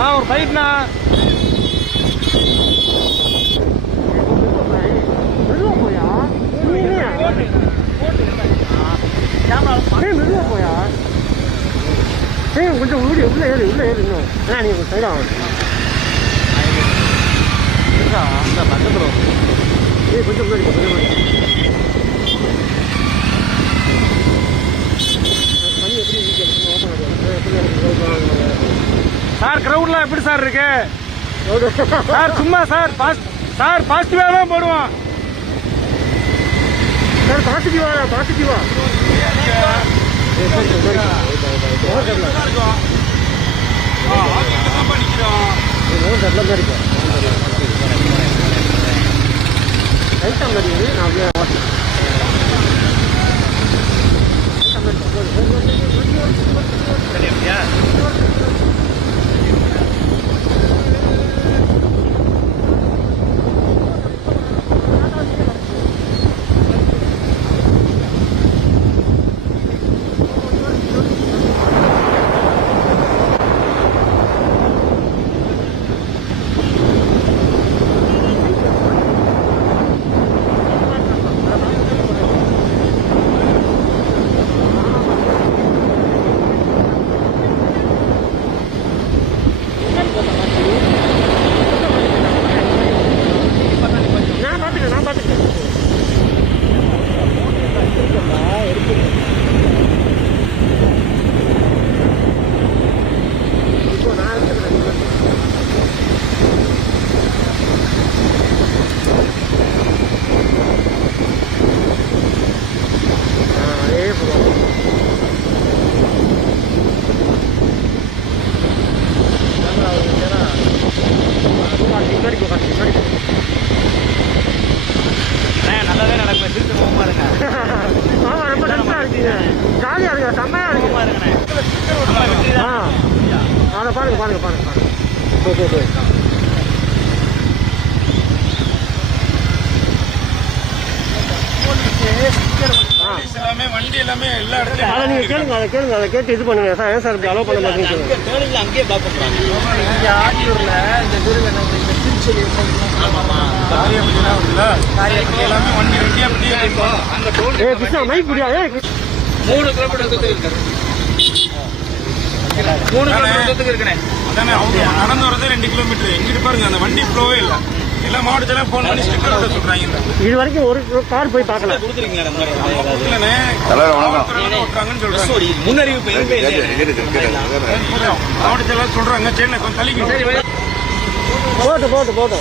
ஆ ஒரு ஃபைட்ண்ணா கொஞ்சம் உள்ள உள்ள ஏறு உள்ள ஏறு இன்னும் ஏன்னா நீ சைடா இந்த பக்கத்தில் ஏ கொஞ்சம் முன்னாடி கொஞ்சம் முன்னாடி பண்ணி எப்படி இருக்கு ஓப்பன் ஆகுது எப்படி இருக்கு சார் கிரவுண்ட்லாம் எப்படி சார் இருக்கு? சார் சும்மா சார் சார் பாசிட்டிவாக தான் போடுவோம். சார் பாசிட்டிவா பாசிட்டிவா படிக்கிறோம் நான் அப்படியே பார்த்துக்கிறேன் நான் பார்த்துக்கிறேன் இப்போ நான் எடுத்துக்கிறேன் ஆ அதே போதும் முன்னாடி போ முன்னாடி போ நல்லாவே நடக்கும் திருச்சி போக பாருங்க ஆமா ரொம்ப டென்ஷனா இருக்கீங்க ஜாலியா இருக்கு செம்மையா இருக்கு ஆ அதை பாருங்க பாருங்க பாருங்க பாருங்க. போ போ போ ஆ. எல்லாமே வண்டி எல்லாமே எல்லா அதை நீங்க கேளுங்க அதை கேளுங்க அதை கேட்டு இது பண்ணுங்க. சார் ஏன் சார் இப்படி அலோவ் பண்ண. டேர்னிங்ல அங்கேயே பிளாக் பண்றாங்க இங்க ஆட்டியூர்ல இந்த திருவண்ணம் இந்த திருச்செலி காரியப்பட்டிலாம் இருக்குல்ல, காரியப்பட்டி எல்லாமே வண்டி ரெடியா பண்ணி அங்க டோல் ஏய் கிருஷ்ணா மைக் புரியா ஏய் கிருஷ்ணா. மூணு கிலோமீட்டர் தூரத்துக்கு இருக்கு மூணு கிலோமீட்டர் இருக்கிறேன் அதானே அவங்க நடந்து வரதே ரெண்டு கிலோமீட்டர் எங்கிட்டு பாருங்க அந்த வண்டி ஃப்ளோவே இல்லை எல்லா மாவட்டத்திலும் போன் பண்ணி ஸ்டிக்கர் விட சொல்றாங்க இது வரைக்கும் ஒரு கார் போய் பார்க்கல கொடுத்துருக்கீங்க அந்த முன்னறிவிப்பு எதுவுமே சொல்றாங்க சரி கொஞ்சம் தள்ளிக்கிட்டு போட்டு போட்டு போட்டு.